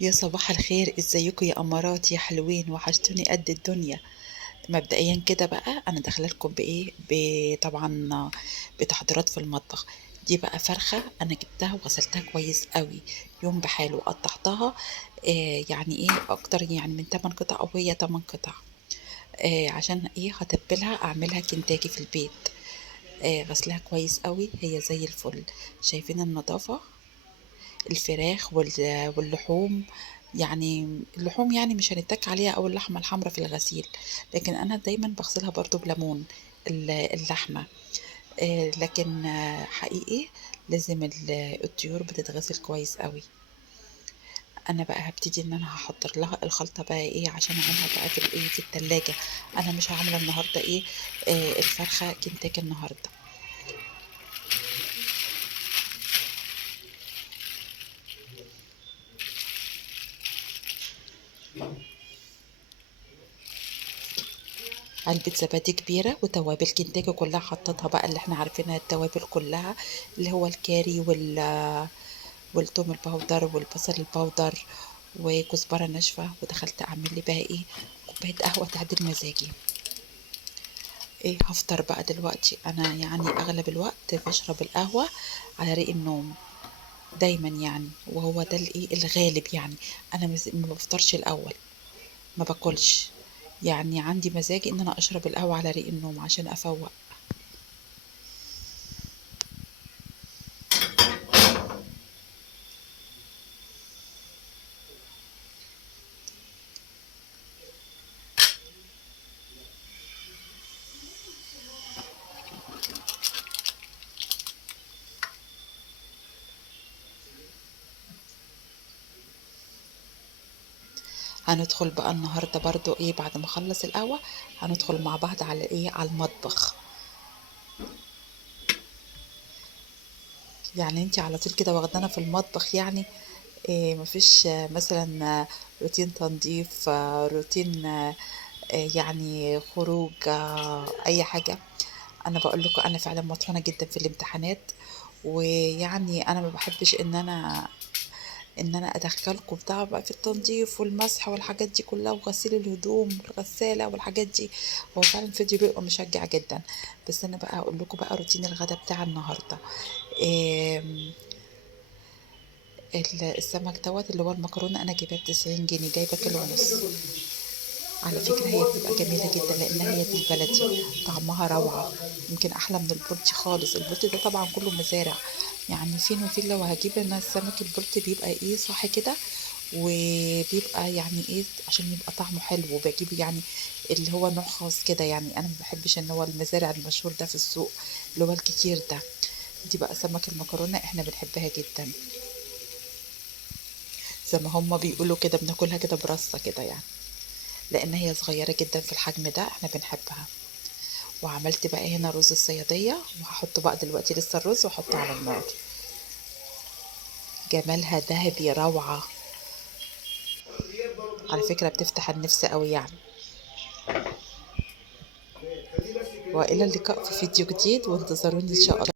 يا صباح الخير، ازيكم يا امارات يا حلوين؟ وحشتوني قد الدنيا. مبدئيا كده بقى انا داخله لكم طبعا بتحضيرات في المطبخ. دي بقى فرخه انا جبتها وغسلتها كويس قوي، يوم بحاله وقطعتها. يعني ايه اكتر، يعني من 8 قطع او هي 8 قطع. عشان ايه هتبلها اعملها كنتاكي في البيت. غسلها كويس قوي، هي زي الفل. شايفين النظافه؟ الفراخ واللحوم. يعني اللحوم يعني مش هنتك عليها، او اللحمة الحمراء في الغسيل، لكن انا دايما بغسلها برضو بليمون. اللحمة. لكن حقيقي لازم الطيور بتتغسل كويس قوي. انا بقى هبتدي ان انا هحضر لها الخلطة بقى ايه عشان اعملها بقى في الايه في التلاجة. انا مش هعمل النهاردة ايه، الفرخة كنتاكي النهاردة. علبة زبادي كبيرة وتوابل كنتاكي كلها حطيتها بقى، اللي احنا عارفينها التوابل كلها، اللي هو الكاري والثوم الباودر والبصل الباودر وكزبرة ناشفة. ودخلت اعمل لي بقى ايه، كوباية قهوة تعدل مزاجي. ايه هفطر بقى دلوقتي، انا يعني اغلب الوقت بشرب القهوة على ريق النوم دايما يعني، وهو ده الايه الغالب يعني. انا ما بفطرش الاول، ما باكلش. يعني عندي مزاج ان انا اشرب القهوة على ريق النوم عشان افوق. هندخل بقى النهارده برضو ايه بعد ما اخلص القهوة، هندخل مع بعض على ايه، على المطبخ. يعني انتي على طول كده واخدانا في المطبخ يعني؟ إيه مفيش مثلا روتين تنظيف، روتين يعني خروج، اي حاجة؟ انا بقول لكم انا فعلا مطحونة جدا في الامتحانات، ويعني انا ما بحبش ان انا ادخلكم بتاع بقى في التنظيف والمسح والحاجات دي كلها وغسيل الهدوم والغسالة والحاجات دي. هو فعلا فيديو بيبقى مشجع جدا، بس انا بقى اقول لكم بقى روتين الغدا بتاع النهارده. إيه، السمك دوت اللي هو المكرونة أنا جايباه ب90 جنيه، جايبة كيلو ونص. على فكرة هي بتبقى جميلة جدا لأنها هي دي البلدي، طعمها روعة. يمكن أحلى من البلطي خالص. البلطي ده طبعا كله مزارع، يعني فين وفين لو هجيب أنا السمك البلطي بيبقى إيه صح كده، وبيبقى يعني إيه عشان يبقى طعمه حلو، وبجيب يعني اللي هو نوع خاص كده. يعني أنا ما بحبش إن هو المزارع المشهور ده في السوق اللي هو الكتير ده. دي بقى سمك المكرونة احنا بنحبها جدا، زي ما هما بيقولوا كده بناكلها كده برصة كده يعني، لان هي صغيرة جدا في الحجم ده احنا بنحبها. وعملت بقى هنا رز الصيادية، وهحطه بقى دلوقتي لسه الرز واحطه على النار. جمالها ذهبي روعة، على فكرة بتفتح النفس قوي يعني. والى اللقاء في فيديو جديد، وانتظروني ان شاء الله.